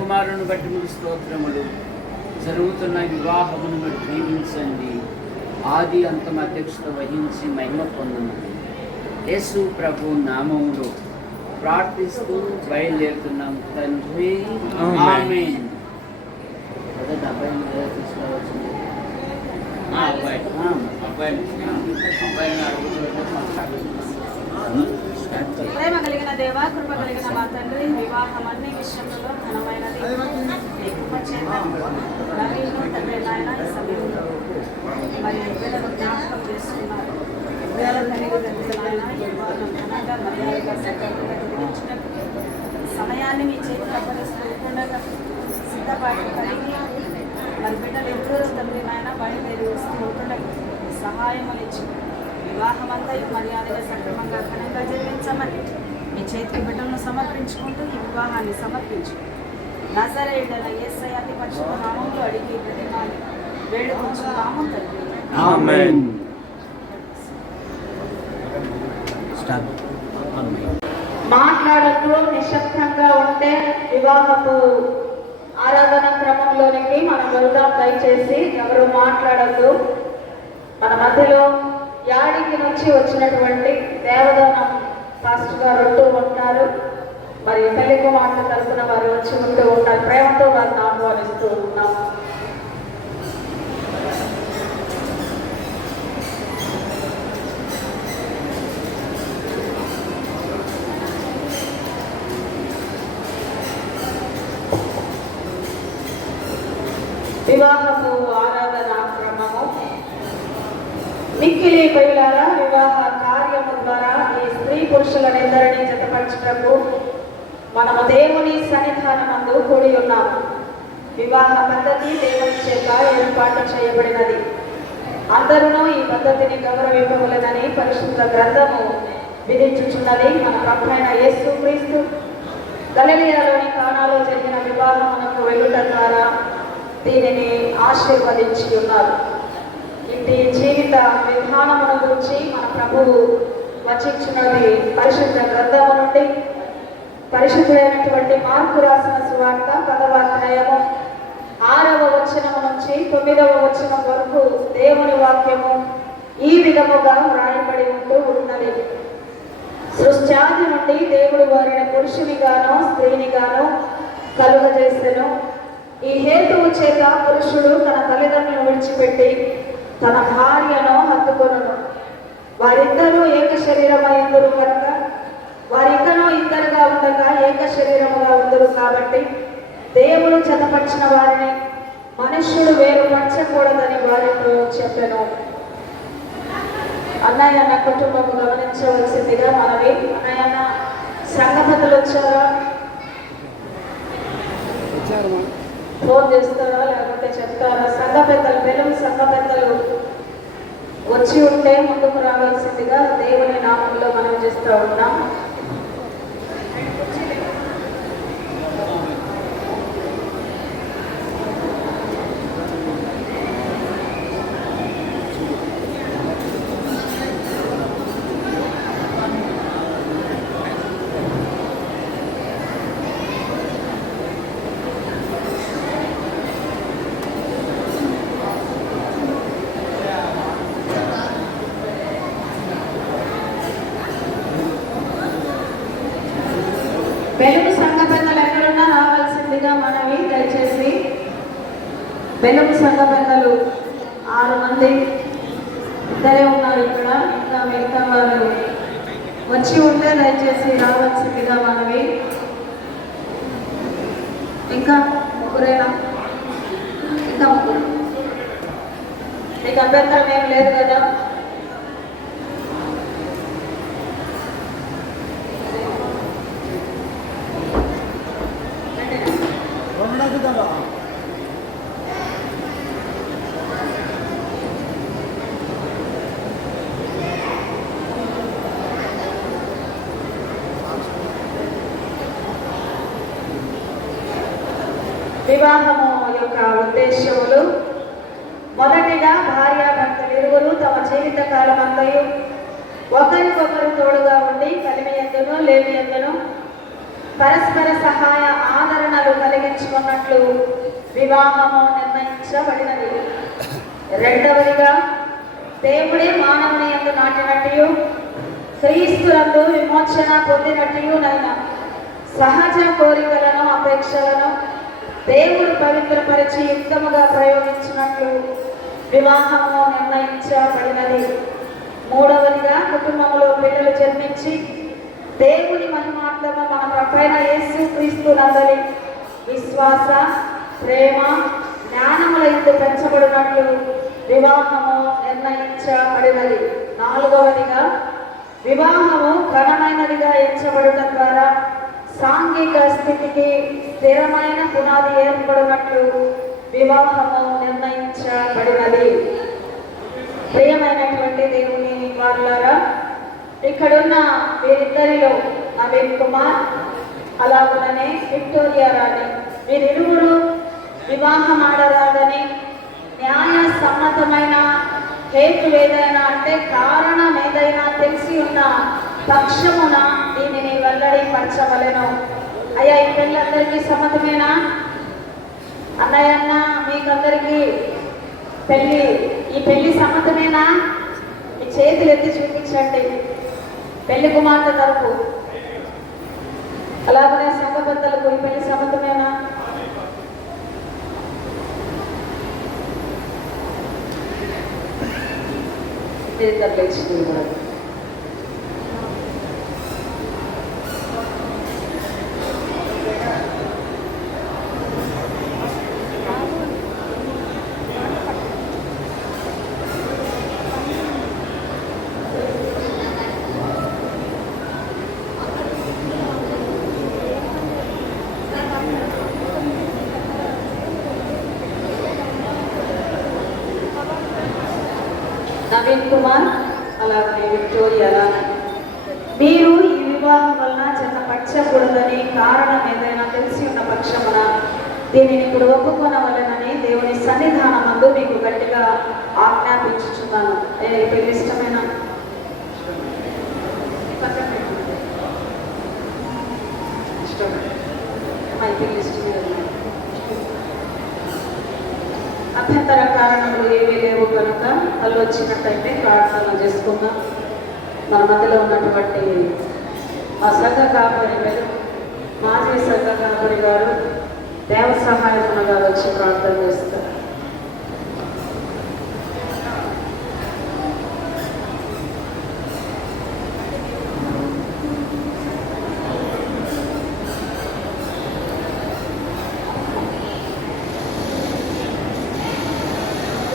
కుమారుని బట్టి మీకు స్తోత్రములు. జరుగుతున్న వివాహమును బట్టి దీవించండి. ఆది అంతం అధ్యక్షత వహించి మహిమ పొందమని యేసు ప్రభు నామములో ప్రార్థిస్తూ బయలుదేరుతున్నాం తండ్రి. ఆమేన్. ప్రేమ కలిగిన దేవా, కృప కలిగిన మా తండ్రి, వివాహం అన్ని విషయంలో ఘనమైనది. తండ్రి నాయన ఈ సమయంలో మరి వేళను జ్ఞాపకం చేస్తున్నారు. వేళ కలిగి తండ్రి నాయన వివాహం ఘనంగా మర్యాదగా సక్రమంగా జరిగించినట్టు సమయాన్ని మీ చేతికి అప్పగిస్తుండగా సిద్ధపాటు కలిగి మరి బిడ్డలు ఎప్పుడూ తండ్రి నాయన బయలుదేరి వస్తూ ఉంటుండగా సహాయం ఇచ్చి వివాహమంతా మర్యాదగా సక్రమంగా ఘనంగా జరిగించమని మీ చేతికి బిడ్డలను సమర్పించుకుంటూ ఈ వివాహాన్ని సమర్పించు. నజరేయుడైన యేసయ్య అతి పరిశుద్ధ నామములో అడిగి ప్రతిమాని వేడుకొంచున్నాము తండ్రి. ఆమేన్. మాట్లాడుతూ నిశ్శబ్దంగా ఉంటే వివాహపు ఆరాధన క్రమంలోనికి మనం వెళ్దాం. దయచేసి ఎవరు మాట్లాడద్దు. మన మధ్యలో యాడికి నుంచి వచ్చినటువంటి దేవదానం పాస్టర్ గారు ఉంటూ ఉంటారు. మరి పెళ్లి కుమార్తె తరఫున వారు వచ్చి ఉంటూ ఉంటారు. ప్రేమతో వారిని ఆహ్వానిస్తూ ఉన్నాం. వివాహపు ఆరాధన క్రమము. మిక్కిలి ప్రియులారా, వివాహ కార్యము ద్వారా ఈ స్త్రీ పురుషులనిద్దరినీ జతపరచుటకు మనము దేవుని సన్నిధానమందు కూడి ఉన్నాము. వివాహ పద్ధతి దేవుని చేత ఏర్పాటు చేయబడినది. అందరూ ఈ పద్ధతిని గౌరవింపవలెనని పరిశుద్ధ గ్రంథము విధించుచున్నది. మన ప్రభువైన యేసుక్రీస్తు గలిలయలోని కానాలో జరిగిన వివాహమునకు వెళ్ళుట ద్వారా దీనిని ఆశీర్వదించి ఉన్నారు. ఇంటి జీవిత విధానమును గురించి మన ప్రభువు వచించినది పరిశుద్ధ గ్రంథము నుండి. పరిశుద్ధుడైనటువంటి మార్కు రాసిన సువార్త 10వ అధ్యాయము 6వ వచనము నుంచి 9వ వచనం వరకు దేవుని వాక్యము ఈ విధముగా వ్రాయబడి ఉంటూ ఉన్నది. సృష్ట్యాది నుండి దేవుడు వారిని పురుషునిగానో స్త్రీనిగానో కలుగజేసెను. ఈ హేతువు చేత పురుషుడు తన తల్లిదండ్రులను విడిచిపెట్టి తన భార్యను హత్తుకొనును. వారిద్దరూ ఏక శరీరమైందురు కనుక వారిద్దరూ ఇద్దరుగా ఉండగా ఏక శరీరముగా ఉందరు. కాబట్టి దేవుడు జతపరిచిన వారిని మనుష్యుడు వేరుపరచకూడదని వారితో చెప్పెను. అన్నయ్య కుటుంబము గమనించవలసిందిగా మనవి. అన్నయ్య సంఘ పెద్దలు వచ్చారా? ఫోన్ చేస్తారా లేకపోతే చెప్తారా? సంఘ పెద్దలు, తెలుగు సంఘ పెద్దలు వచ్చి ఉంటే ముందుకు రావాల్సిందిగా దేవుని నామంలో మనం చేస్తూ ఉన్నాం. వెలుగు సంఘ పెద్దలు ఎక్కడున్నా రావాల్సిందిగా మనవి. దయచేసి వెలుగు సంఘ పెద్దలు 6 మంది ఇద్దరే ఉన్నారు ఇక్కడ. ఇంకా మిగతా వారు వచ్చి ఉంటే దయచేసి రావాల్సిందిగా మనవి. ఇంకా ముగ్గురేనా? ఇంకా ముగ్గురు. మీకు అభ్యంతరం ఏం లేదు కదా? వివాహము యొక్క ఉద్దేశములు: మొదటిగా భార్యాభర్తలు ఇరువురు తమ జీవిత కాలమంతయు ఒకరికొకరు తోడుగా ఉండి కలిమి యందును లేమి యందును పరస్పర సహాయ ఆదరణలు కలిగించుకున్నట్లు వివాహము నిర్ణయించబడినది. రెండవదిగా దేవుడే మానవుని యందు నాటినట్టు క్రీస్తునందు విమోచన పొందినట్టునైన సహజ కోరికలను అపేక్షలను దేవుడు పవిత్రపరిచి యుక్తముగా ప్రయోగించినట్లు వివాహము నిర్ణయించబడినది. మూడవదిగా కుటుంబంలో పిల్లలు జన్మించి దేవుని మహిమార్థము మన ప్రభైన యేసు క్రీస్తునందరి విశ్వాస, ప్రేమ, జ్ఞానముల యందు పెంచబడినట్లు వివాహము నిర్ణయించబడినది. నాలుగవదిగా వివాహము ఘనమైనదిగా ఎంచబడటం ద్వారా సాంఘిక స్థితికి స్థిరమైన పునాది ఏర్పడినట్లు వివాహము నిర్ణయించబడినది. ప్రియమైనటువంటి దేవుని వారులారా, ఇక్కడున్న వీరిద్దరిలో నవీన్ కుమార్ అలాగనే విక్టోరియా రాణి వీరిరువురు వివాహం ఆడరాదని న్యాయ సమ్మతమైన హేతు ఏదైనా అంటే కారణం ఏదైనా తెలిసి ఉన్న పక్షమున దీనిని వెల్లడి పరచవలెను. అయ్యా, ఈ పెళ్ళందరికీ సమ్మతమేనా? అన్నయ్య అన్న మీకందరికీ ఈ పెళ్లి సమ్మతమేనా? మీ చేతులు ఎత్తి చూపించండి. పెళ్లి కుమార్తె తరపు అలాగనే సంఘ పెద్దలకు ఈ పెళ్లి సమ్మతమేనా? నవీన్ కుమార్ అలాగే విక్టోరియా రాణి, మీరు ఈ వివాహం వలన జతపరచకూడదని కారణం ఏదైనా తెలిసి ఉన్న పక్షమున దీనిని ఇప్పుడు ఒప్పుకొనవలెనని దేవుని సన్నిధానమందు మీకు గట్టిగా ఆజ్ఞాపించుచున్నాను. పెళ్లి ఇష్టమేనా? పెళ్లి ఇష్టమే. అభ్యంతర కారణములు ఏమీ లేవు కనుక వాళ్ళు వచ్చినట్టయితే ప్రార్థన చేసుకుందాం. మన మధ్యలో ఉన్నటువంటి ఆ సంఘ కాపరి మాజీ సంఘ కాపరి గారు దేవ సహాయమున గారు వచ్చి ప్రార్థన చేస్తారు.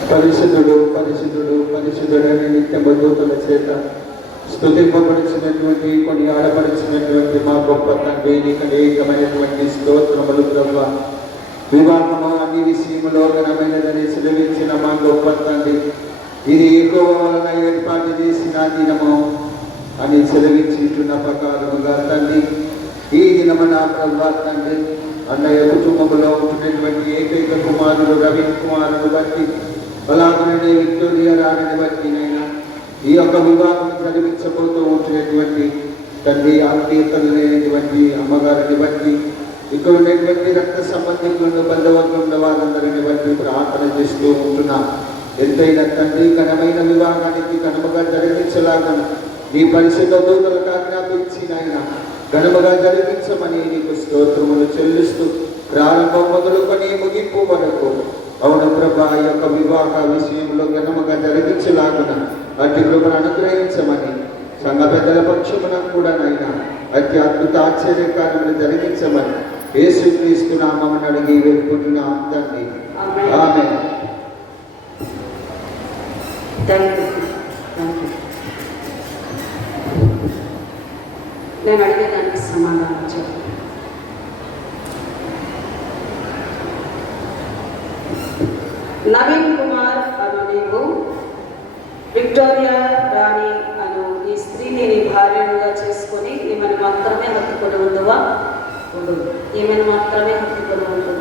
పరిశుద్ధుడు పరిశుద్ధుడు పరిశుద్ధుడని నిత్యము దూతల చేత స్తుతింపబడినటువంటి కొన్ని ఆడపడిచినటువంటి మా గొప్ప తండ్రి నీకు అనేకమైనటువంటి స్తోత్రములు ప్రభు. వివాహము అన్ని విషయములో ఘనమైనదని సెలవించిన మా గొప్ప తండ్రి, ఇది ఎక్కువ వలన ఏర్పాటు చేసిన దినము అని సెలవించున్న ప్రకారముగా తండ్రి, ఈ దినము నా ప్రభు తండ్రి అన్నయ్య కుటుంబంలో ఉంటున్నటువంటి ఏకైక కుమారుడు రవీన్ కుమారుడు బట్టి అలాగనే విక్టోరియా రాణిని బట్టినైనా ఈ యొక్క వివాహం జరిపించబోతూ ఉంటున్నటువంటి తండ్రి ఆత్మీయతలు లేనటువంటి అమ్మగారిని బట్టి ఇక్కడ ఉన్నటువంటి రక్త సంబంధికులను బంధువర్గంలో వారందరిని బట్టి ప్రార్థన చేస్తూ ఉంటున్నా. ఎంతైనా తండ్రి ఘనమైన వివాహానికి ఘనముగా జరిపించలాగా నీ పరిశుద్ధ దూతలకు ఆజ్ఞాపించి నాయన ఘనముగా జరిపించమని నీకు స్తోత్రములు చెల్లిస్తూ ప్రారంభం మొదలుకొని ముగింపు వరకు అవును ప్రభా ఈ యొక్క వివాహ విషయంలో ఘనముగా జరిగించలాగున అట్టి కృపను అనుగ్రహించమని సంఘ పెద్దల పక్షమున కూడా నైనా అతి అద్భుత ఆశ్చర్యకార్యములు జరిగించమని యేసుక్రీస్తు నామమున అడిగి వేడుకుంటున్నాం తండ్రి. ఆమేన్. Thank you. నేను అడిగేదానికి సమాధానం చెప్పు. నవీన్ కుమార్ అను నీవు విక్టోరియా రాణి అను ఈ స్త్రీని నీ భార్యనుగా చేసుకొని ఈమెను మాత్రమే హత్తుకొని ఉండువా? ఈమెను మాత్రమే హత్తుకొని ఉండు.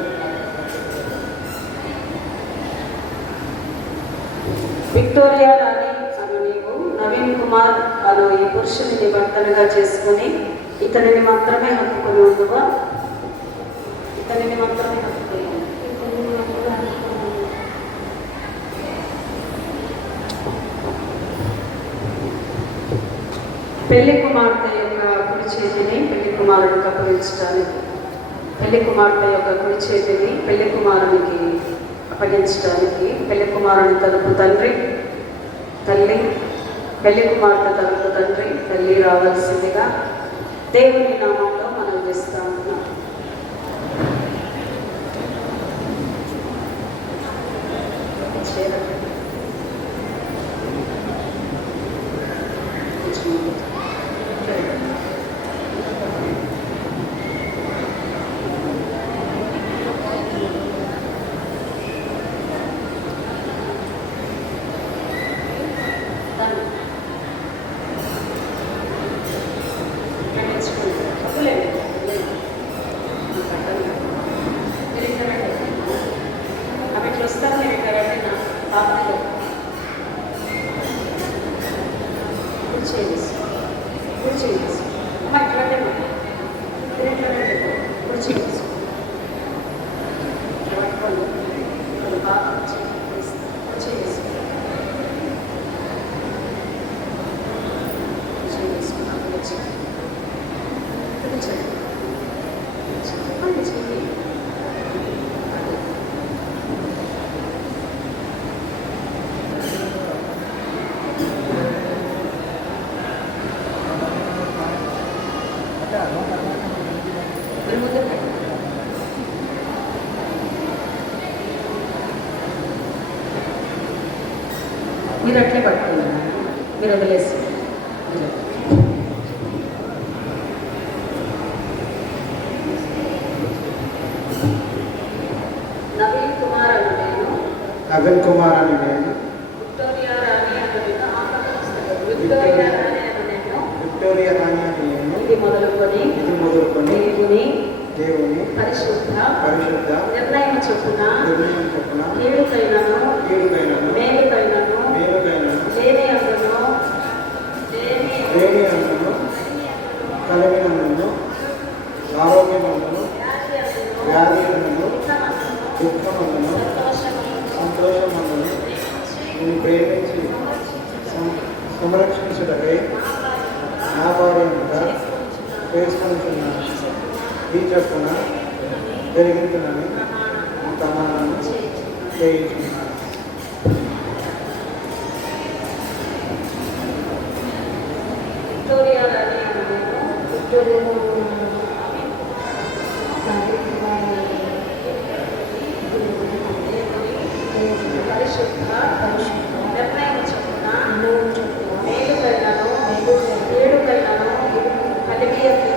విక్టోరియా రాణి అను నీవు నవీన్ కుమార్ అను ఈ పురుషుని భర్తనుగా చేసుకొని ఇతనిని మాత్రమే హత్తుకొని ఉండువా? ఇతనిని మాత్రమే హత్తుకొని పెళ్లి కుమార్తె యొక్క కుడి చేతిని పెళ్లి కుమారుడికి అప్పగించడానికి, పెళ్లి కుమార్తె యొక్క కుడి చేతిని పెళ్లి కుమారునికి అప్పగించడానికి పెళ్లి కుమారుని తరపు తండ్రి, తల్లి, పెళ్లి కుమార్తె తరపు తండ్రి, తల్లి రావాల్సిందిగా దేవుని నామంలో మనం చేస్తా ఉన్నాం. మీరు అట్లే పట్టుకున్నారు, మీరు వదిలేసి. నవీన్ కుమార్ అని నేను, నవీన్ కుమార్ అని నేను, విక్టోరియా రాణి అని నేను, విక్టోరియా రాణి అని నేను, విక్టోరియా రాణి అని నేను, ఇది మొదలుకొని దేవుని పరిశుద్ధ నిర్ణయం చొప్పున కీడుకైనను మేలుకైనను లేని అందును కలిగినందును ఆరోగ్యమందును వ్యాధులందును దుఃఖమందును సంతోషమందును నేను ప్రేమించి సంరక్షించుటకై నా భార్యగా చేసుకుంటున్నాను. ఈ చొప్పున జరిగించునని ప్రమాణాన్ని చేయించుకున్నాను. విక్టోరియా రాణి అని నేను, పరిశుద్ధ నిర్ణయం చొప్పున మేలుకైనను ఏడుకైనను కలిగియను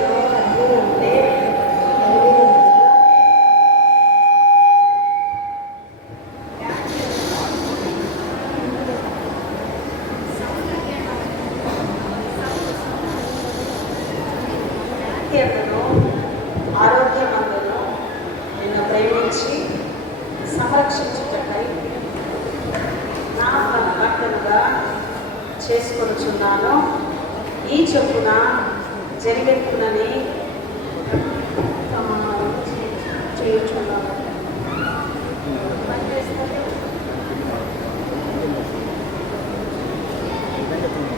ఆరోగ్యమందును నిన్ను ప్రేమించి సంరక్షించుటకై నా భర్తనుగా చేసుకొనుచున్నాను. ఈ చొప్పున జరిగెత్తునని చేయుచున్నాను.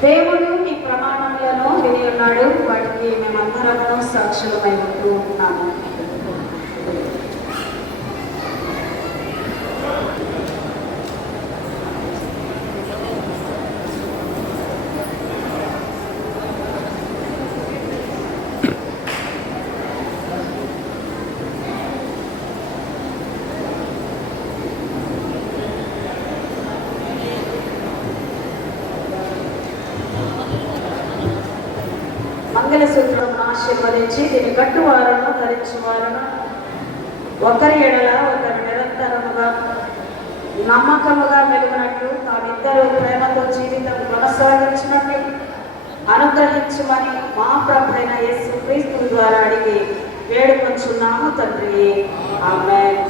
దేవుడు ఈ ప్రమాణములను విని ఉన్నాడు, వాటికి మేమందరము సాక్షులమై ఉంటూ ఉన్నాము. మంగళసూత్రం ఆశీర్వదించి దీని కట్టువారను ధరించువారను ఒకరి ఎడల ఒకరు నిరంతరముగా నమ్మకముగా మెలుగునట్లు తామిద్దరూ ప్రేమతో జీవితం కొనసాగించినట్లు అనుగ్రహించమని మా ప్రభువైన యేసుక్రీస్తు ద్వారా అడిగి వేడుకొంచున్నాము తండ్రి. ఆమేన్.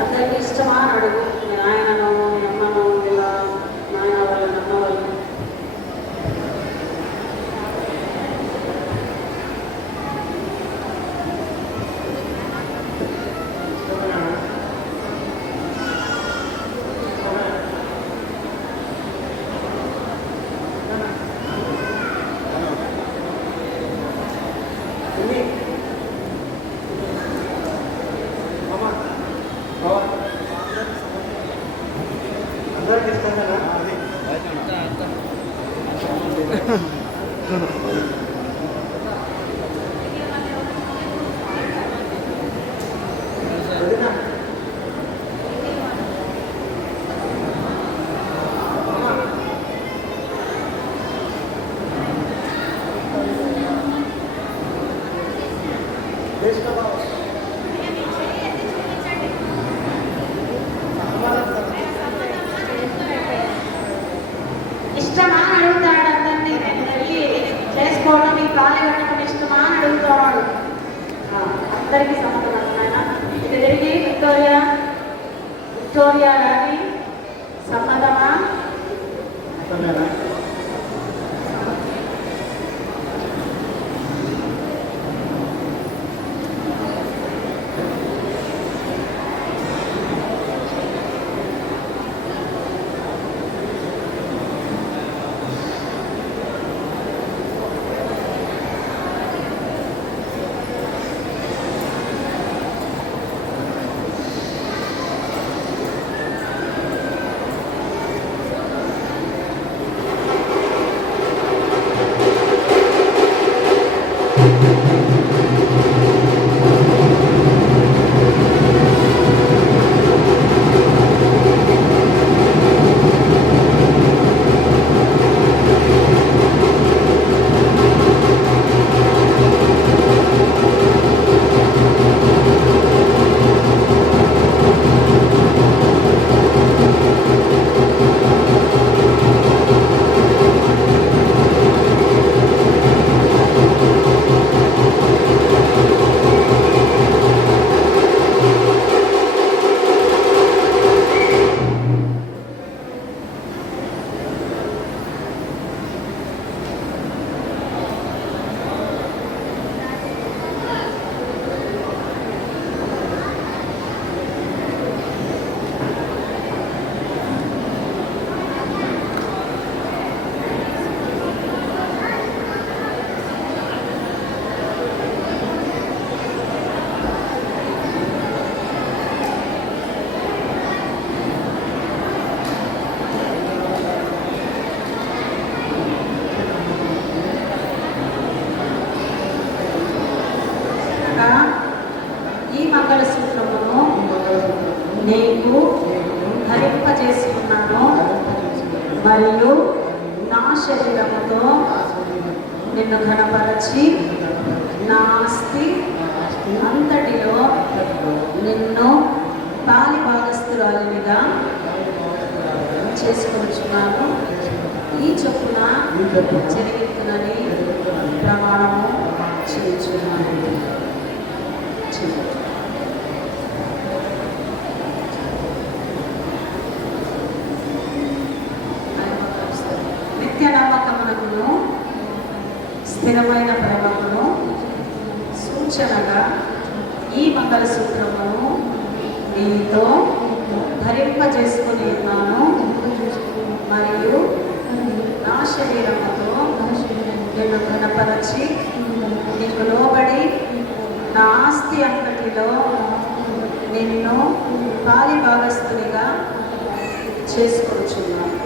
అందరికీ ఇష్టమా అని అడుగు. మీ నాయనను మీ అమ్మను ఇలా నాయన వాళ్ళని అమ్మ వాళ్ళని ఇష్టమా అని అడుగుతాడు. అందరినీ వెళ్ళి చేసుకోవడం మీకు ఖాళీ పెట్టడం ఇష్టమా అని అడుగుతాడు. అందరికీ సమాధానం నాయన. ఇది తిరిగి విక్టోరియా రాణి సమ్మతమా? శరీరముతో నిన్ను ఘనపరచి నా ఆస్తి అంతటిలో నిన్ను పాలి భాగస్థురాలినిగా చేసుకొచ్చున్నాను. ఈ చొప్పున జరిగిస్తున్నని ప్రమాణము చేయించున్నాను. నిత్య నమ్మకమునకును స్థిరమైన ప్రేమకును సూచనగా ఈ మంగళసూత్రమును నీతో ధరింపజేసుకుని ఉన్నాను. మరియు నా శరీరముతో నిన్ను ఘనపరచి నీకు లోబడి నా ఆస్తి అంతటిలో నిన్ను పాలి భాగస్థునిగా చేసుకొచ్చున్నాను.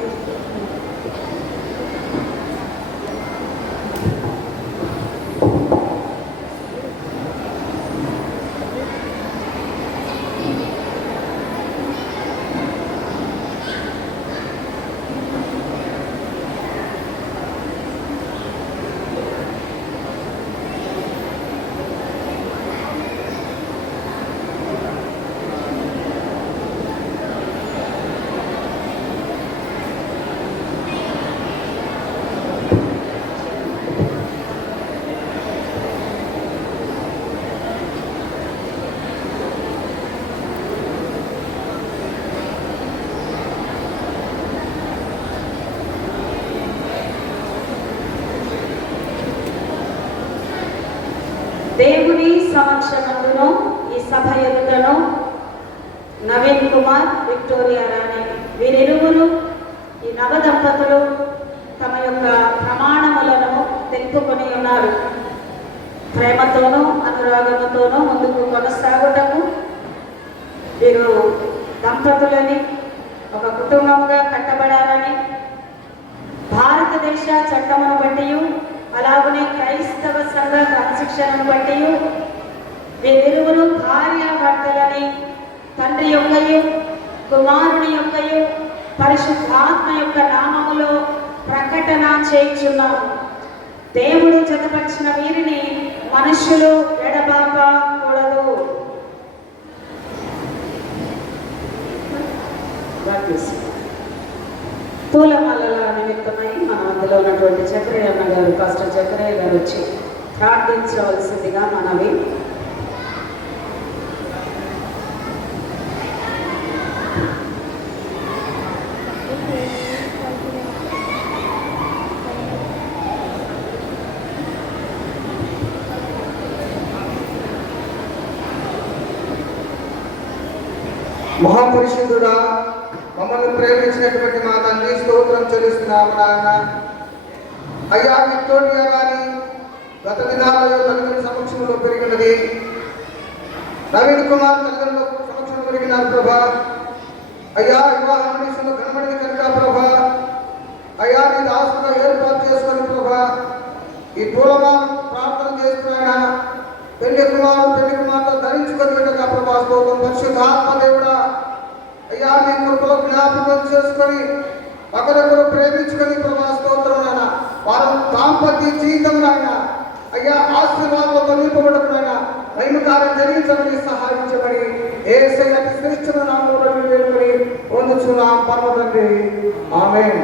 దేవుని సమక్షమందును ఈ సభ ఎదుటను నవీన్ కుమార్, విక్టోరియా రాణి వీరిరువురు ఈ నవ దంపతులు తమ యొక్క ప్రమాణములను తెలుపుకొని ఉన్నారు. ప్రేమతోనూ అనురాగముతోనూ ముందుకు కొనసాగుటకు వీరు దంపతులని ఒక కుటుంబంగా కట్టబడాలని భారతదేశ చట్టమును బట్టి అలాగనే క్రైస్తవ సంఘ క్రమశిక్షణను బట్టి వీరిరువురు భార్యాభర్తలని తండ్రి యొక్కయు కుమారుని యొక్కయు పరిశుద్ధాత్మ యొక్క నామములో ప్రకటన చేయుచున్నాము. దేవుడు జతపరిచిన వీరిని మనుష్యులు ఎడబాపకూడదు. పూలమాలల నిమిత్తమై మన అందులో ఉన్నటువంటి చక్రయ్య అన్న గారు, పాస్టర్ చక్రయ్య గారు వచ్చి ప్రార్థించవలసిందిగా మనవి. మహాపరిశుద్ధుడా, మమ్మల్ని ప్రేమించినటువంటి మా తండ్రి స్తోత్రం చెల్లిస్తున్నాము నాయన. అయ్యా విక్టోరియా గాని గత దినాలలో తల్లిదండ్రుల సమక్షంలో పెరిగినది, నవీన్ కుమార్ తల్లిదండ్రుల సమక్షంలో పెరిగినారు ప్రభా. అయ్యా వివాహం విషయంలో ఘనమడిని కనుక ప్రభా, అయ్యా నీ దాసుగా ఏర్పాటు చేసుకొని ప్రభా ఈ పూలమాల ప్రార్థన చేస్తున్నాయన పెళ్లి కుమార్తె ధరించుకొని విధంగా ప్రభా స్తోత్రం. పరిశుద్ధాత్మ దేవుడా, అయ్యా మీ కృపలో జ్ఞాపకం చేసుకొని ఒకరొకరు ప్రేమించుకొని ప్రభా స్తోత్రం నాయన. వారు దాంపత్య జీవితం నాయన అయ్యా ఆశీర్వాదంతో నింపబడకు నాయన. మహిమకారం జరిగించమని సహాయించబడి యేసయ్య అతి శ్రేష్ఠమైన నామములో వేడుకొని పొందుచున్నాం పరమ తండ్రి. ఆమేన్.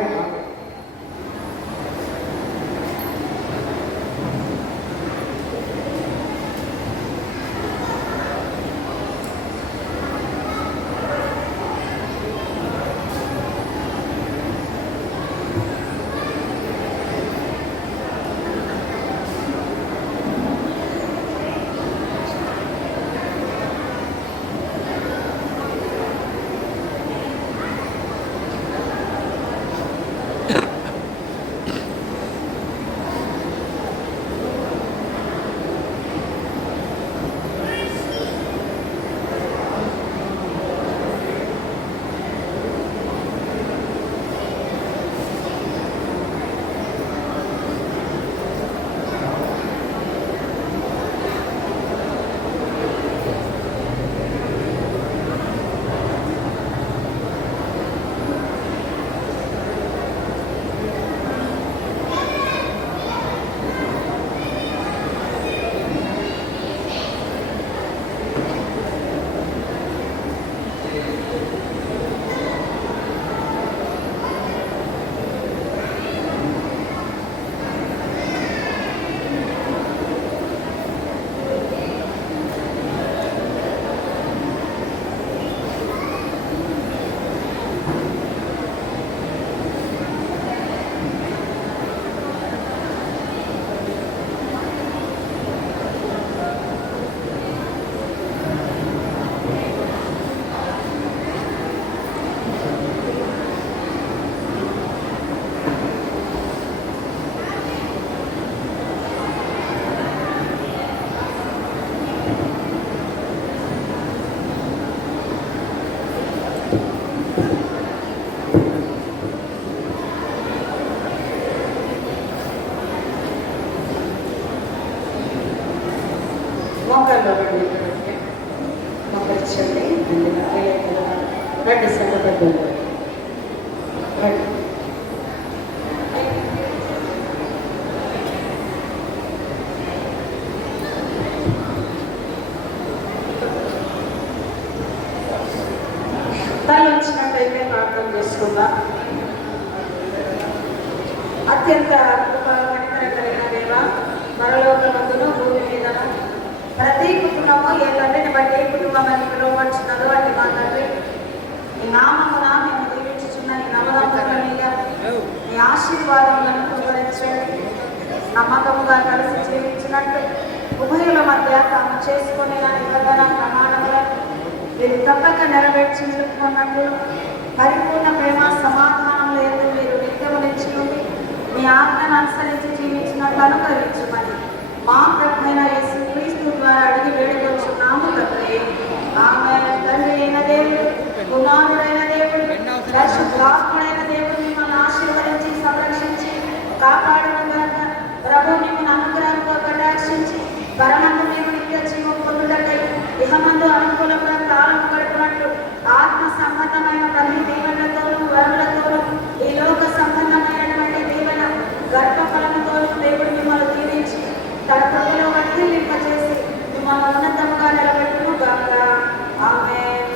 సంఘంలో మోకరించండి. రండి సంఘ పెద్దలు రండి. తల్లి వచ్చినట్టయితే ప్రార్థన చేసుకుందాం. అత్యంత కృపణికర కలిగిన దేవ, పరలోకమందును భూమి మీద ప్రతి కుటుంబము ఏ తండ్రిని బట్టి ఏ కుటుంబమని పిలువబడుచున్నదో అటు మా తండ్రి ఈ నామమున మేము దీవించుచున్న ఈ నవదంపతుల మీద ఈ ఆశీర్వాదములను కుమరించండి. నమ్మకముగా కలిసి జీవించినట్టు ఉభయుల మధ్య తాము చేసుకునే నిబంధన ప్రమాణములను మీరు తప్పక నెరవేర్చి నిలుపుకున్నట్టు పరిపూర్ణ ప్రేమ సమాధానం లేదు మీరు నిత్యము నిలిచినుండి మీ ఆజ్ఞను అనుసరించి జీవించినట్లు అనుగ్రహించమని మా ప్రభువైన యేసుక్రీస్తు ద్వారా అడిగి వేడుకొచ్చున్నాము తండ్రి. ఆమేన్. తండ్రి అయిన దేవుడు, కుమారుడైన దేవుడు, పరిశుద్ధాత్ముడైన దేవుడు మిమ్మల్ని ఆశీర్వదించి సంరక్షించి కాపాడుగాక. ప్రభు మిమ్మల్ని అనుగ్రహంతో కటాక్షించి పరమందు మేము నిత్య జీవం పొందుటకై ఇహమందు అనుకూలంగా కాలం గడుపునట్లు ఆత్మ సంబంధమైన ప్రతి దీవెనలతోనూ వరములతోనూ ఈ లోక సంబంధమైనటువంటి దీవెన గర్భఫలముతోనూ దేవుడు మిమ్మల్ని దీవించి తన ప్రభులో వర్ధిల్లింపచేసి మిమ్మల్ని ఉన్నతంగా నిలబెట్టును గాక. ఆమేన్.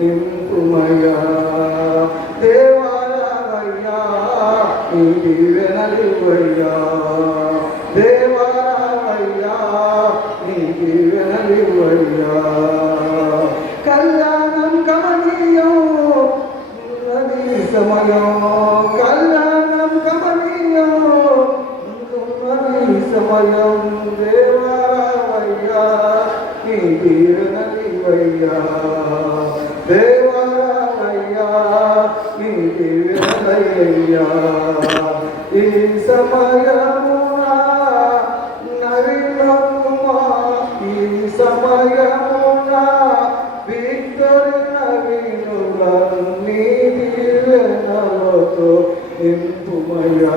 నింపుమయ్యా దేవాలయ్యా నీ దీవెనలివయ్యా, దేవాలయ్యా నీ దీవెనలివయ్యా. కళ్యాణం కమనీయం ఉన్నది సమయం, కళ్యాణం కమనీయం ఉన్నది సమయం. దేవాలయ్యా నీ దీవెనలివయ్యా, దేవాలయ్యా నీ దీవెనలయ్యా. ఈ సమయమున నవీనముమా, ఈ సమయమున విక్టరీ నవీనుగా నీ దీవెనలతో నింపుమయ్యా.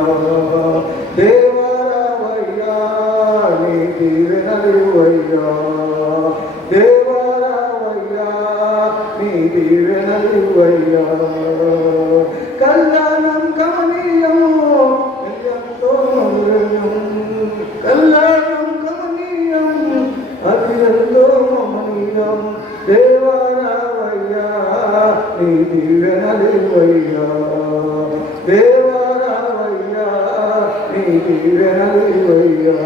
దేవాలయ్యా నీ దీవెనలివయ్యా, దేవాలయ్యా నీ దీవెనలివయ్యా. కళ్యాణం కమనీయం ఎంతో కళ్యాణం కమనీయం అది ఎంతో మహనీయం. దేవాలయ్యా నీ దీవెనలివయ్యా, దేవాలయ్యా నీ దీవెనలివయ్యా.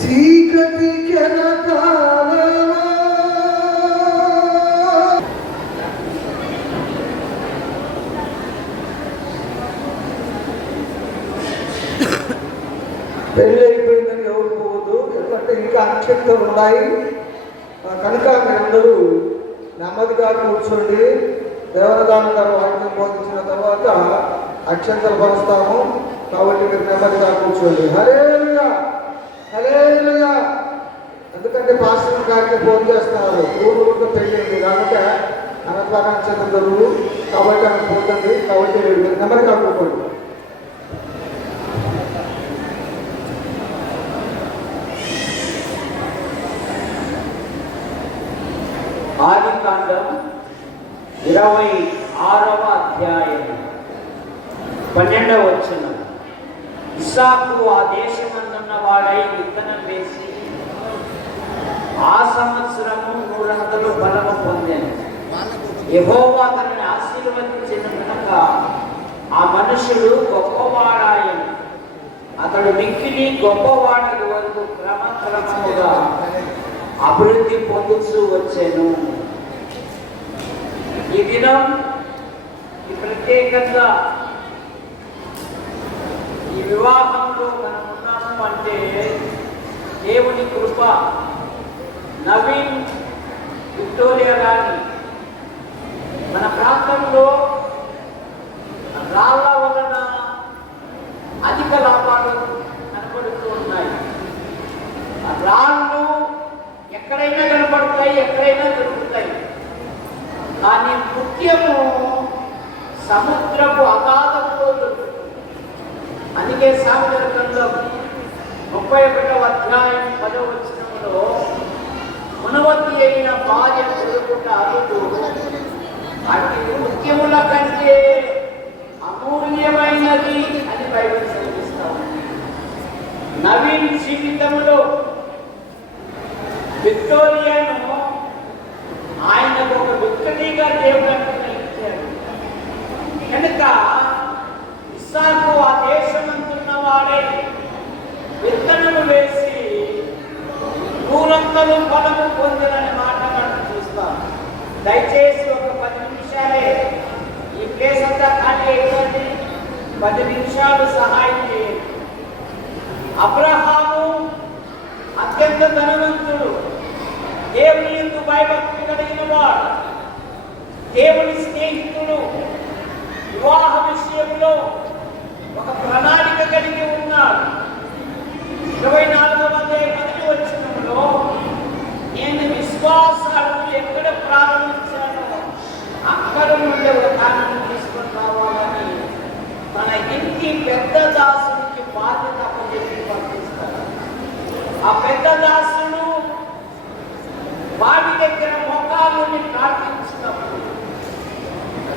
చీకటి కెరటాలలో పెళ్ళి అయిపోయిందని ఎవరు పోవద్దు, ఎందుకంటే ఇంకా అక్షంతలు ఉన్నాయి కనుక మీరందరూ నెమ్మదిగా కూర్చోండి. దేవరదాన గారు వాక్యం బోధించిన తర్వాత అక్షంతలు పరుస్తాము, కాబట్టి మీరు నెమ్మదిగా కూర్చోండి. హల్లెలూయా, హల్లెలూయా. ఎందుకంటే పాస్టర్ గారికి ఫోన్ చేస్తున్నారు, ఊరుగా పెళ్ళింది కనుక అనంతరం అక్షంతలు, కాబట్టి ఆమె పోతుంది, కాబట్టి మీరు నెమ్మదిగా కూర్చోండి. ఆదికాండం 26వ అధ్యాయం 12వ వచనం. ఇస్సాకు ఆ దేశమందున్న వాడై విత్తనం వేసి ఆ సంవత్సరము 100 ఫలము పొందాను. యెహోవా అతనిని ఆశీర్వదించిన కనుక ఆ మనుషుడు గొప్పవాడాయను. అతడు మిక్కిలి గొప్పవాడకు వరకు క్రమక్రమముగా అభివృద్ధి పొందుతూ వచ్చాను. ఈ దినం ఈ ప్రత్యేకంగా ఈ వివాహంలో మనం ఉన్నాము అంటే దేవుని కృప. నవీన్, విక్టోరియా గారి మన ప్రాంతంలో రాళ్ళ వలన అధిక లాభాలు కనబడుతూ ఉన్నాయి. రాళ్ళు ఎక్కడైనా కనబడతాయి, ఎక్కడైనా దొరుకుతాయి. కానీ ముఖ్యము సముద్రపు అగాధంలో దొరుకుతుంది. అందుకే సామెతలలో 31వ అధ్యాయం 10వ వచనంలో గుణవతి అయిన భార్య దొరుకుట అరుదు, అతి ముఖ్యముల కంటే అమూల్యమైనది అని బైబిల్ సెలవిస్తా ఉంది. నవీన్ జీవితంలో విక్టోరియాను ఆయనకు ఒక విక్కటిగా దేవుడు ఇచ్చాడు. కనుక ఇస్సాకు ఆ దేశమంతున్న వాడే విత్తనము వేసి 100 ఫలము పొందినని మాట మనం చూస్తాం. దయచేసి ఒక 10 నిమిషాలే, ఈ ప్లేస్ అంతా ఖాళీ అయిపోయింది, 10 నిమిషాలు సహాయం చేయండి. అబ్రహాము అత్యంత ధనవంతుడు, దేవుని యందు భయభక్తి కలిగిన వాడు, దేవుని స్నేహితుడు, వివాహ విషయంలో ఒక ప్రణాళిక కలిగి ఉన్నాడు. 24వ అధ్యాయం 10వ వచనంలో నేను విశ్వాసాలను ఎక్కడ ప్రారంభించానో అక్కడ నుండి ఒక కారణం తీసుకొని రావాలని తన ఇంటి పెద్ద దాసునికి బాధ్యత అప్పచెప్పి పంపిస్తాడు. ఆ పెద్ద దాసుడు వాడి దగ్గర మోకాళ్ళని ప్రార్థించినప్పుడు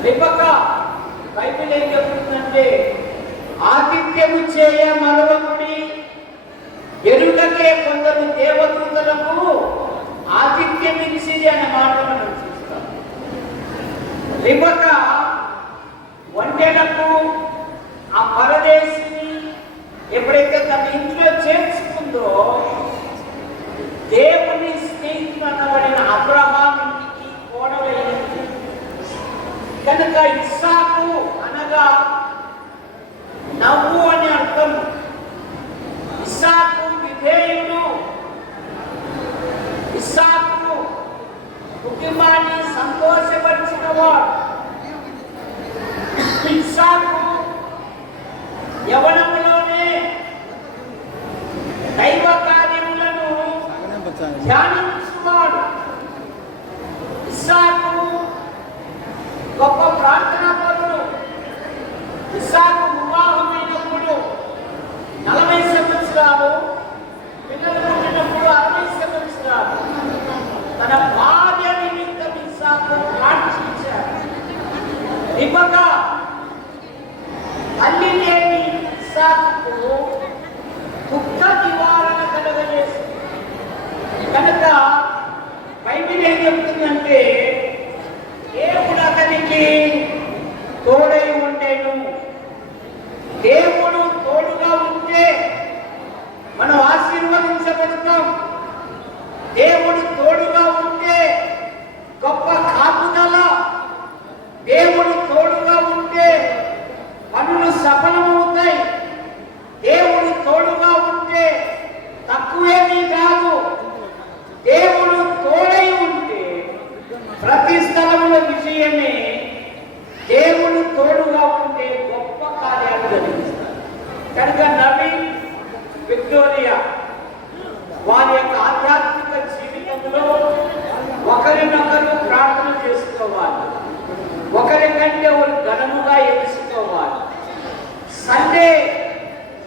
రిబకా బైబిల్ ఏం చెబుతుందంటే, ఆతిథ్యము చేయ మరొకటి ఎరుగకే కొందరు దేవదూతలకు ఆతిథ్యం ఇచ్చింది అనే మాట మనం చూస్తాం. రిబకా ఒంటెలకు ఆ పరదేశిని ఎప్పుడైతే తన ఇంట్లో చేర్చుకుందో, దేవుని స్నేహితుడు అనబడిన అబ్రహాం ఇంటికి కోడలైంది. కనుక ఇస్సాకు అనగా నవ్వు అని అర్థం. ఇస్సాకు విధేయుడు, ఇస్సాకు కుటుంబాన్ని సంతోషపరిచిన వాడు. ఇస్సాకు యవ్వనములోనే దైవ కార్యములను ధ్యానించువాడు. ఇస్సాకు గొప్ప ప్రార్థనా పరుడు. ఇస్సాకు వివాహమైనప్పుడు 40 సంవత్సరాలు, పిల్లలు పుట్టినప్పుడు 60 సంవత్సరాలు తన భార్య నిమిత్తం ఇస్సాకు ప్రార్థించాడు. రిబకా తల్లి లేని ఇస్సాకు దుఃఖ నివారణ కలగజేసింది. కనుక బైబిల్ ఏం చెప్తుందంటే, దేవుడు అతనికి తోడై ఉండేను. దేవుడు తోడుగా ఉంటే మన కనుక నవీన్, విక్టోరియా వారి యొక్క ఆధ్యాత్మిక జీవితంలో ఒకరినొకరు ప్రార్థన చేసుకోవాలి, ఒకరికంటే ఒకరు ఘనముగా ఎంచుకోవాలి. సండే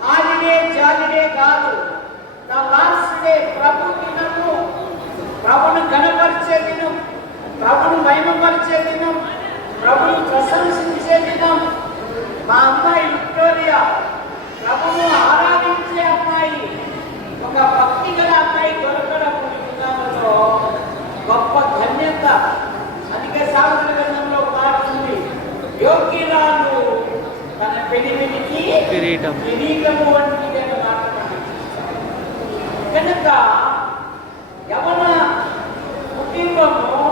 హాలిడే జాలిడే కాదు, నా లాస్ట్ డే ప్రభు దినము, ప్రభును ఘనపరిచే దినం, ప్రభును మహిమపరిచే దినం, ప్రభును ప్రశంసించే దినం. మా అమ్మాయి విక్టోరియా ప్రభును ఆరాధించే అమ్మాయి, ఒక భక్తి గల అమ్మాయి దొరకడం విధానంలో గొప్ప ధన్యత. అందుకే సాగుతున్న గ్రంథంలో పాట ఉంది, యోగ్యురాలు తన పెనిమిటికి కిరీటము వంటిది అని మాట్లాడారు. కనుక యవన కుటుంబము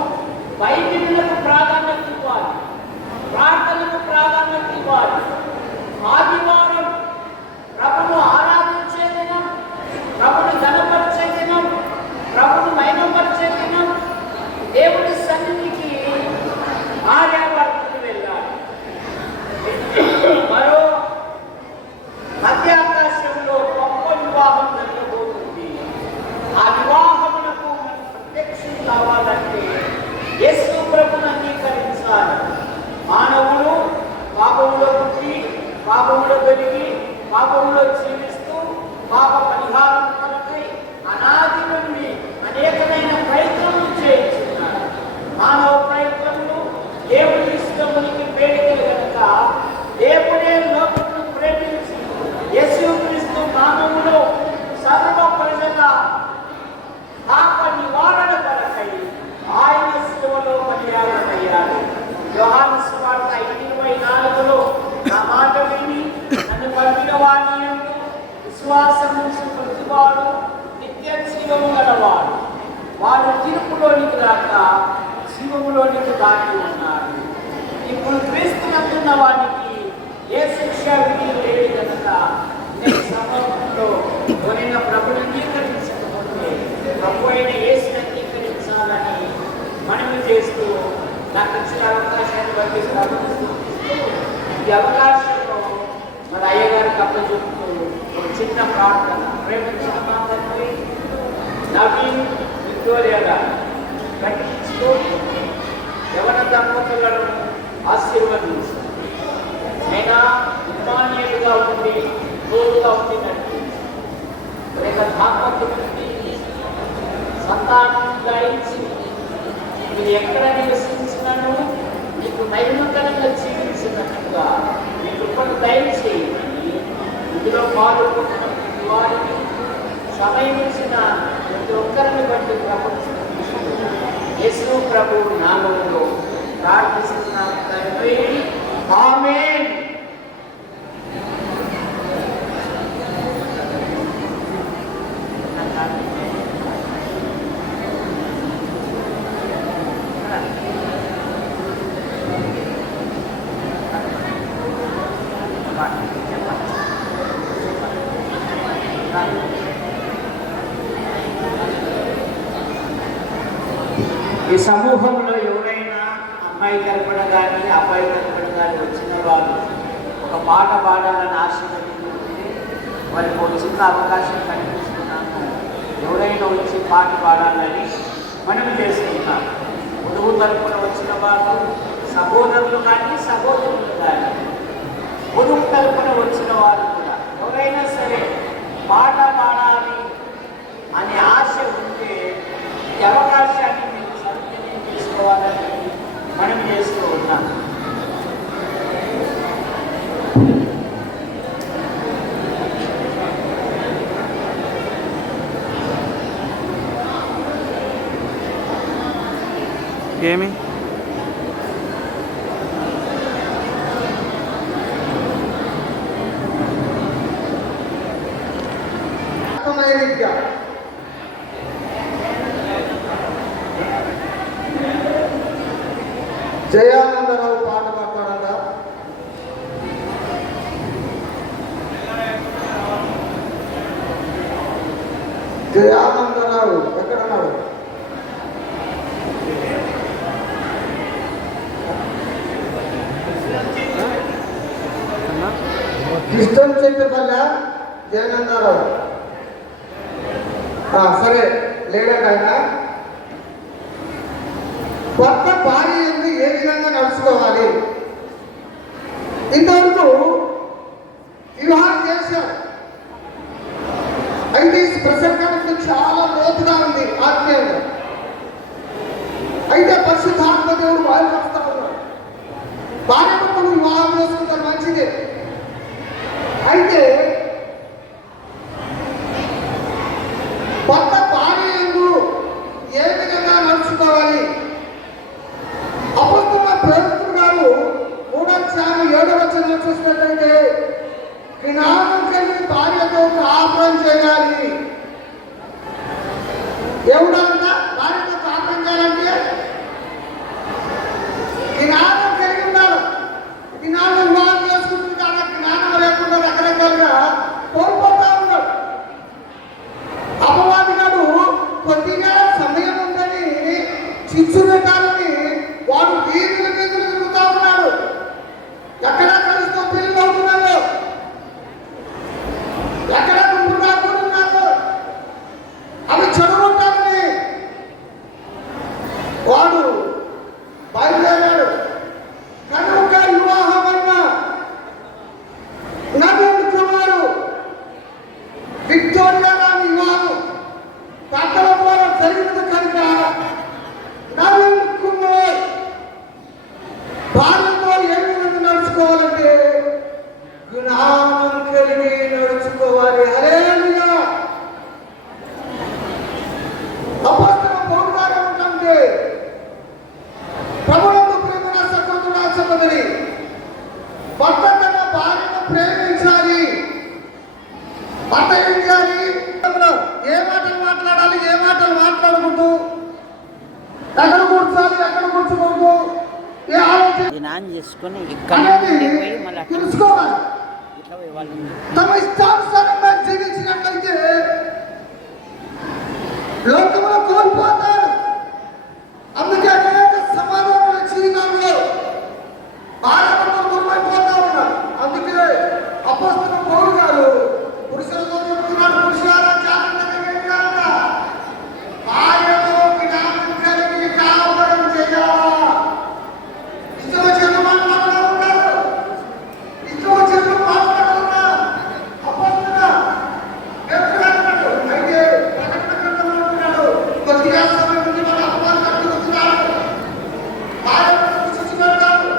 బైబిలులకు ప్రాధాన్యత ఇవ్వాలి, ప్రార్థనకు ప్రాధాన్యత ఇవ్వాలి. ఆదివారం ప్రభును ఆరాధించే దినం, ప్రభును ఘనపరిచే దినం, ప్రభును మహిమపరిచే దినం. దేవుడి సన్నిధికి ఆర్యావర్తకు వెళ్ళాలి. మరో మధ్యాకాశంలో గొప్ప వివాహం జరగబోతుంది. ఆ వివాహమునకు ప్రత్యక్షం కావాలంటే యేసు ప్రభువును అంగీకరించాలి. మానవులు పాపములో పుట్టి, పాపములో పెరిగి, పాపములో జీవిస్తూ పాప పరిహారం కొరకై అనాది నుండి అనేకమైన ప్రయత్నములు చేయించున్నారు. మానవ ప్రయత్నములు దేవుడి ఇష్టమునికి వేడికలు కనుక దేవుడే లోకమును ప్రేమించి యేసుక్రీస్తు నామములో సర్వ ప్రజల పాప నివారణ కొరకై ఆయన శిలువలో బలియాగమయ్యారు. యోహాను సువార్త 5:24లో నా మాట విని నన్ను పంపిన వాని యందు విశ్వాసము ప్రతివాడు నిత్య జీవము గలవాడు, వాడు తీర్పులోనికి రాక జీవములోనికి దాటి ఉన్నారు. ఇప్పుడు క్రీస్తునందున్న వానికి ఏ శిక్ష విధి లేదు కనుక నేను సమూహంలో ఎవరైనా ప్రభుని అంగీకరించకపోతే ప్రభు అయిన యేసుని అంగీకరించాలని మనవి చేస్తూ నాకు ఇచ్చిన అవకాశాన్ని బట్టి ప్రభుని స్తుతిస్తూ ఈ అవకాశంలో మన అయ్యగారికి అప్పచెప్తూ ఒక చిన్న ప్రార్థన. ప్రేమించిన మా తండ్రి, నవీన్, విక్టోరియా గారు కట్టించుతూ యవన దంపతులను ఆశీర్వదించు. అయినా ఉపాన్యులుగా ఉండి తోడుగా ఉండి నడిపించు. లేక దాంపత్యులకి సంతానం గాయించి మీరు ఎక్కడ నివసించినను మీకు మహిమకరంగా జీవించినట్టుగా మీ కృపను దయచేయమని ఇందులో పాల్గొన్న వారిని సమయం ఇచ్చిన ప్రతి ఒక్కరిని బట్టి ప్రపంచం యేసు ప్రభు నామములో ప్రార్థిస్తున్నాం తండ్రి, ఆమేన్. ఈ సమూహంలో ఎవరైనా అమ్మాయి తరపున కానీ అబ్బాయి తరపున కానీ వచ్చిన వాళ్ళు ఒక పాట పాడాలని ఆశీర్వదించుకుంటే వారికి ఒక చిన్న అవకాశం కల్పిస్తున్నాను. ఎవరైనా వచ్చి పాట పాడాలని మనం చేస్తున్నాం. వధువు తరపున వచ్చిన వాళ్ళు సహోదరులు కానీ సహోదరులు కానీ, వధువు తరపున వచ్చిన వారు కూడా ఎవరైనా సరే పాట పాడాలి అనే ఆశ ఉంటే ఈ అవకాశాన్ని మీరు సద్వినియోగం చేసుకోవాలని మనం చేస్తూ ఉన్నాం. ఏమి జయానందరావు పాట పాడతాడా? జయానందరావు ఎక్కడన్నాడు? ఇష్టం చెట్టుపల్ల జగనన్నారావు సరే లేడట ఆయన. కొత్త భార్య ఎందు ఏ విధంగా నడుచుకోవాలి? ఇంతవరకు వివాహం చేశారు, అయితే ఈ ప్రసంగానికి చాలా లోతుగా ఉంది ఆత్మీయంగా. అయితే పరిశుద్ధాత్మ దేవుడు బయలుపరుస్తా ఉన్నాడు, భార్య భర్తలు వివాహం చేసుకుంటారు మంచిదే. అయితే కొత్త భార్య యందు ఏ విధంగా నడుచుకోవాలి? అపొస్తలుల ప్రేరితులు గారు 3:7 చూసినట్లయితే జ్ఞానం కలిగి భార్యతో కాపురం చేయాలి. ఎవడంతా భార్యతో కాపురం చేయాలంటే జ్ఞానం కలిగి ఉండాలి. జ్ఞానం వివాహం చేసుకుంటున్నారు, జ్ఞానం లేకుండా రకరకాలుగా కోల్పోతా ఉన్నాడు. అపవాదిగాడు కొద్దిగా సమయం ఉందని చిచ్చు పెట్టాలని వాడు వీధుల వీధులు తిరుగుతా ఉన్నాడు. ఎక్కడ కలుస్తూ పెళ్లి అవుతున్నాడు, ఎక్కడ గుంపు రాకూడున్నాడు, అవి చెడగొట్టాలని వాడు బయలుదేరాడు. కనుక వివాహమైన నవీన్ కుమారు విక్టోరియా రాణి వివాహం కట్టల ద్వారా జరిగినది కనుక నవీన్ కుమార్ భార్యతో ఏ విధంగా నడుచుకోవాలంటే జ్ఞానం కలిగి నడుచుకోవాలి. హల్లెలూయా. అపొస్తలుల పౌలు గారు ఏమంటే ప్రభువునందు ప్రియమైన సహోదరుడా సహోదరి, భర్త తన భార్యను ప్రేమించాలి. భర్త ఏం చేయాలి? ఏ మాటలు మాట్లాడాలి, ఏ మాటలు మాట్లాడకూడదు, ఎక్కడ కూర్చోాలి, ఎక్కడ కూర్చోకూడదు, ఏ ఆలోచన ధ్యానం చేసుకొని ఇక్కడ నుండి పోయి మళ్ళీ అక్కడ తెలుసుకోవాలి. ఇట్లా పోయి వాళ్ళు తమ ఇష్టానుసారంగా జీవించినట్లయితే లోకంలో కోల్పోతారు. అందుకే అనేక సమాధానాల జీవితంలో భార్యభర్తలు కోల్పోతా ఉన్నారు. అందుకే అపొస్తలుల పౌలు గారు పురుషులతో చెప్తున్నాడు, పురుషులారా జాగ్రత్తగా వినాలట, భార్యతో జ్ఞానం కలిగి కాపురం చేయాలా. ఇష్టం వచ్చిన మాట్లాడుతూ ఉంటారు, ఇష్టం వచ్చిన మాట్లాడుతున్నా అపొస్తలుల వ్యక్తులు అంటున్నాడు. అయితే ప్రకటన గ్రంథంలో అంటున్నాడు, కొద్దిగా సమయం నుండి మన అపవాది కట్టుకొస్తున్నాడు, భార్యను చిచ్చు పెడతాడు,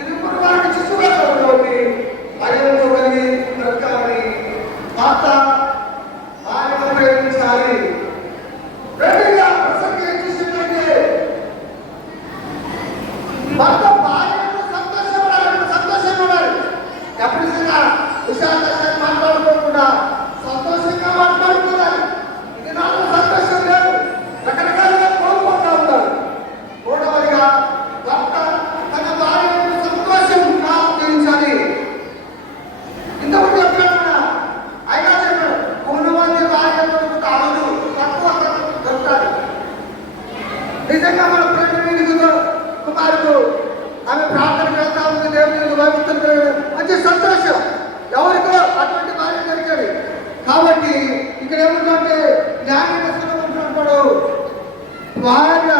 ఇరువురు వారికి చిచ్చు పెడతాడు. కాబట్టి భయంతో కలిగి బ్రతకాలని, భర్త భార్యను ప్రేమించాలి. రెండుగా ప్రసంగం ఏం చేసిందంటే భర్త భార్యను సంతోషపడాలి, సంతోషపడాలి. ఎప్పుడు విశాఖ మాట్లాడుకోకుండా సంతోషంగా మాట్లాడుకోవాలి. ఇది నాకు సంతోషం లేదు, రకరకాలుగా కోల్పోతా ఉంటారు. మూడవదిగా భర్త తన భార్యను సంతోషంగా జీవించాలి. ఇంతకుముందు చెప్పినట్టుగా అయినా చెప్పాడు, 3 మంది భార్యలు కాదు, తక్కువ దొరుకుతారు. నిజంగా మన ప్రేమ కుమారుడు ఆమె ప్రార్థనకు వెళ్తా ఉంది, దేవునికి భావిస్తుంది, మంచి సంతోషం. ఎవరికో అటువంటి భార్య దొరికాడు. కాబట్టి ఇక్కడ ఏమంటే జ్ఞానవంతుడు భార్య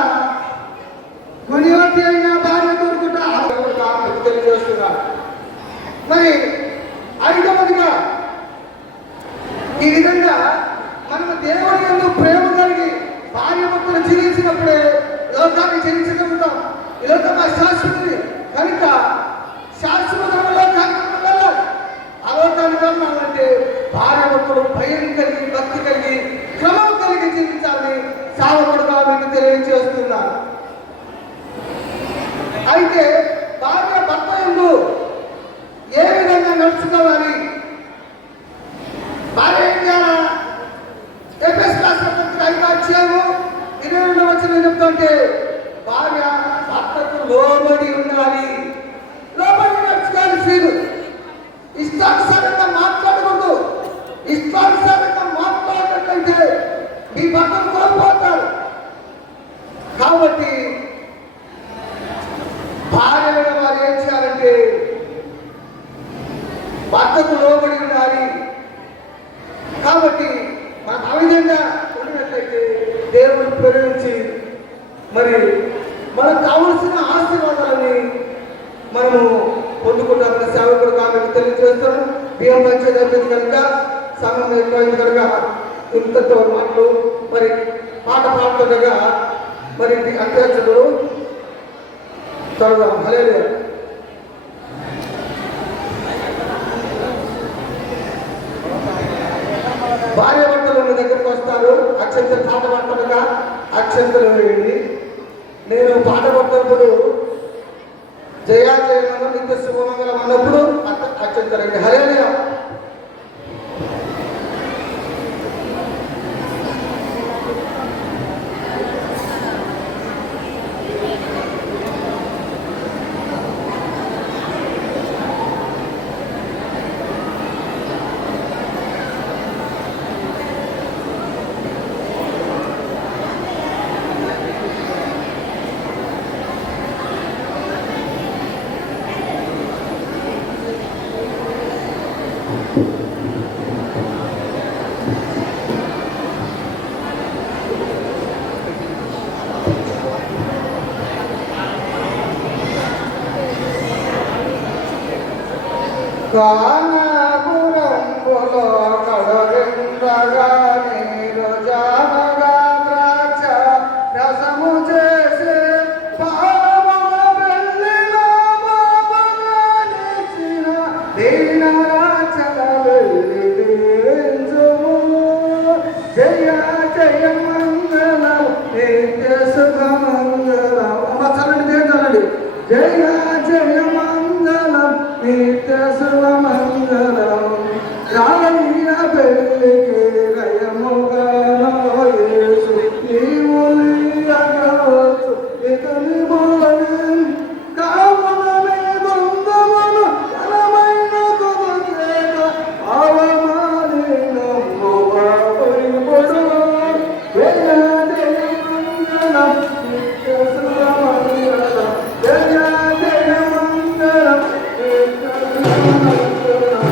కొనివట్టి అయినా భార్య దొరుకుతా తెలియజేస్తున్నారు. మరి 5వదిగా ఈ విధంగా మనము దేవుని యందు ప్రేమ కలిగి భార్య భర్తలు జీవించినప్పుడే లోకాన్ని జయించగలుగుతాం. ఈ లోకం శాశ్వతది కనుక శాశ్వతంలో లోకానికి వెళ్ళాలి. ఆ లోకానికి వెళ్ళాలంటే భార్య భర్తలు భయం కలిగి, భక్తి కలిగి, క్రమం కలిగి జీవించాలని సావకుడుగా మీకు తెలియజేస్తున్నాను. అయితే భార్య భర్త యందు ఏ విధంగా నడుచుకోవాలి? భార్య ఏం చేయాలా? ఎఫెసీయులకు రాసిన పత్రిక 5:22 చెప్తుంటే భార్య భర్తకు లోబడి ఉండాలి, లోబడి నడుచుకోవాలి. స్త్రీలు ఇష్టానుసారంగా మాట్లాడకూడదు. ఇష్టానుసారంగా మాట్లాడినట్లయితే మీ భర్తను కోల్పోతారు. కాబట్టి భార్య వారు ఏం చేయాలంటే భర్తకు లోబడి ఉండాలి. కాబట్టి మనం ఆ విధంగా ఉన్నట్లయితే దేవుడు ప్రేమించి మరి మనకు కావలసిన ఆశీర్వాదాలని మనము పొందుకుంటామని సేవకుడు కాబట్టి తెలియజేస్తాను. బియ్యం పంచేది అయిపోయింది కనుక సమయం ఎక్కువైంది కనుక ఇంతతో మాటలు మరి పాట పాడుతుండగా మరి అధ్యక్షుడు త్వరగా హల్లెలూయా. భార్య భర్తలు మీ దగ్గరికి వస్తారు. అక్షంతలు పాట పాడుతుండగా అక్షంతలు వేయండి. నేను పాట పాడుతున్నప్పుడు జయా జయమంగళం నిత్య శుభమంగళం అన్నప్పుడు అక్షంతలండి. హల్లెలూయా. గానపురంబులో కడలిందగా నీరు జానగా ద్రాక్ష రసము చేసి పావన వెల్లిలో బాబగానిచ్చిన దీనరాచల వెల్లించుము. జయ జయ మంగళం నిత్య శుభమంగళం. అమ్మ చల్లండి, చల్లండి. జయ జయ మంగళం నిత్య శుభమంగళం. రామయ్య పెళ్ళికి రయముగానో యేసు నీవులియగవచ్చు ఇతని బోధని కావలనే దొంగమును ఘనమైన కొదకేక అవమాని నమ్మువాడు. జయ జయ మంగళం నిత్య శుభమంగళం. జయ జయ మంగళం నిత్య శుభమంగళం.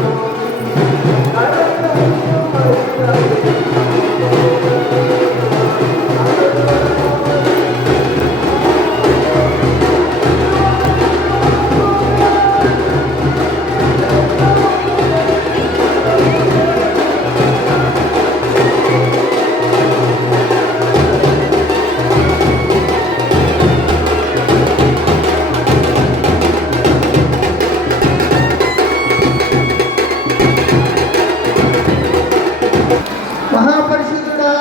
మహాపరిశుద్ధుడా,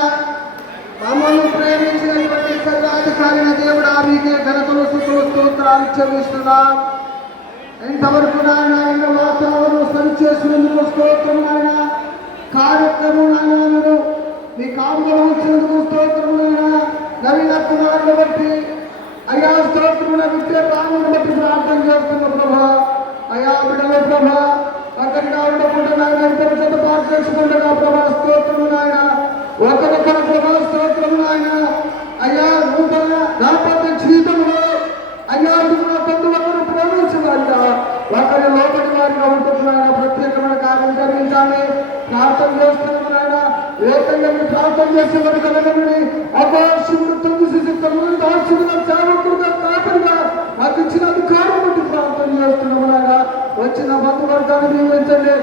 మమ్మల్ని ప్రేమించినటువంటి సర్వాధికారైన దేవుడా, మీకే ఘనతలు స్తుతులు స్తోత్రాలు చెల్లిస్తున్నాం. ఇంతవరకు నాయన ఇంకా వాతావరణం సరి చేసినందుకు స్తోత్రం నాయన. కార్యక్రమం నాయన మీ కాపులు ఇచ్చినందుకు స్తోత్రం నాయన. నవీన కుమారుని బట్టి అయ్యా స్తోత్రమున విద్య రాముని బట్టి ప్రార్థన చేస్తున్న ప్రభా. అయ్యా బిడ్డల ప్రభా అక్కడిగా ఉండకుండా నాయన ఇద్దరు చేత ప్రార్థించుకుంటున్నా ప్రభా. స్తోత్రము నాయన. ఒకరికొకరు ప్రభా స్తోత్రము నాయన. అయ్యా నూతన దాంపత్య జీవితంలో అయ్యా ప్రతి ఒక్కరు ప్రేమించవారిగా ఒకరి లోపలి వారిగా ఉంటున్నాయన. ప్రత్యేకమైన కార్యం జరిగించాలి ప్రార్థన చేస్తున్నాము నాయన. ఏకంగా ప్రార్థన చేసే వారి కలగని అపాశివుడు 9 శిశువులను దాల్చిన సేవకుడుగా కాపరిగా మాకు ఇచ్చిన అధికారం బట్టి ప్రార్థన చేస్తున్నాము నాయన. వచ్చిన బంధువర్గాన్ని దీవించండి,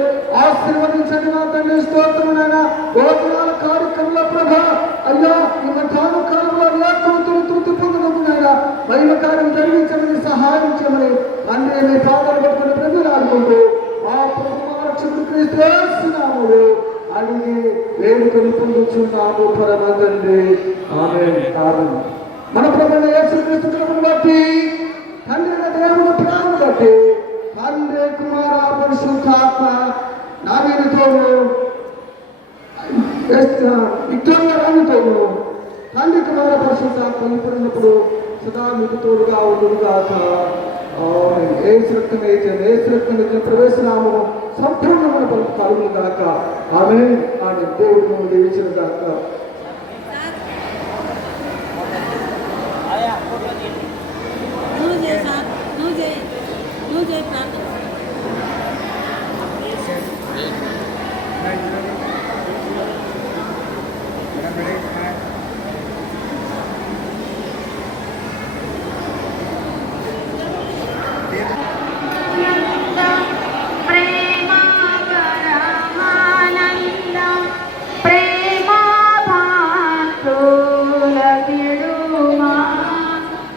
ఆశీర్వదించండి నా తండ్రి. స్తోత్రము నాయన. భోజనాల కార్యక్రమంలో ప్రభా అయ్యా ఈ మధ్యాహ్న కాలంలో తృప్తి పొందడం నాయన. మహిమ కార్యం జరిగించమని సహాయం చేయమని అన్నీ మీ పాదాలు పట్టుకుని ప్రజలు ఆడుకుంటూ ఆ రక్షకుడు క్రీస్తు నామములో అడిగి వేడుకలు పొందుచున్నాము పరమ తండ్రి. ఆమేన్. ఆమేన్. మన ప్రభువైన యేసుక్రీస్తు కృపను బట్టి తండ్రి దేవుని ప్రేమను బట్టి తండ్రి కుమార పరిశుద్ధాత్మ నామముతోను విక్టోరియా రాణితోను తండ్రి కుమార పరిశుద్ధాత్మ ఇప్పుడున్నప్పుడు సదా మీకు తోడుగా ఉండుగాక. ఏసు రక్తం ప్రవేశనామము సంపూర్ణమైన కలుగును గాక. ఆమేన్. ఆమె దేవుడు దీవించిన గాక. నువ్వు చేయి ప్రార్థన.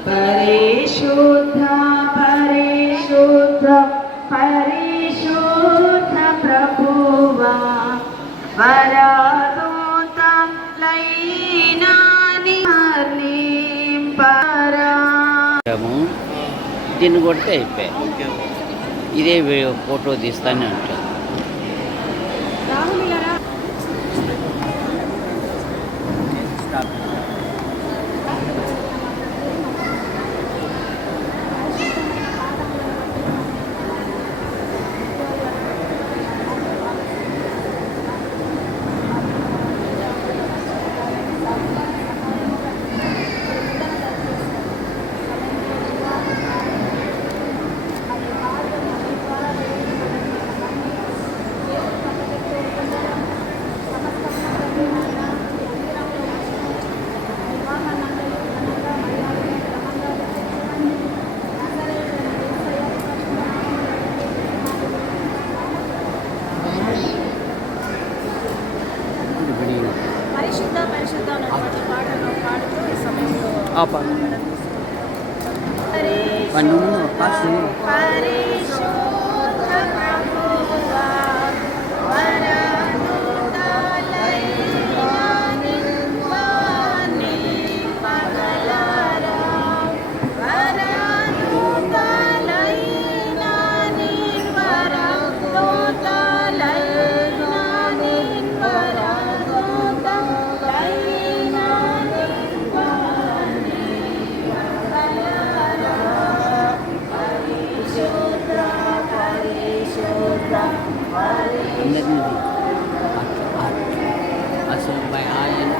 పరిశుద్ధ పరిశుద్ధ పరిశుద్ధ ప్రభువా వరదూత లైనాని హర్నింపరా. దీన్ని కొడితే అయిపోయాయి. ఇదే ఫోటో తీస్తానే ఉంటాను. పరిశుద్ధ పరిశుద్ధ అన్నటువంటి పాటను పాడుతూ ఈ సమయంలో పరిశుద్ధ ప్రభువా వరదూత లైనాని పగలరా వరదూత లైనాని వరదూత లైనాని వరదూత లైనాని అందరినీ అసలు ఆయన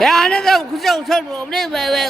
아내가 그냥 우선 없네 왜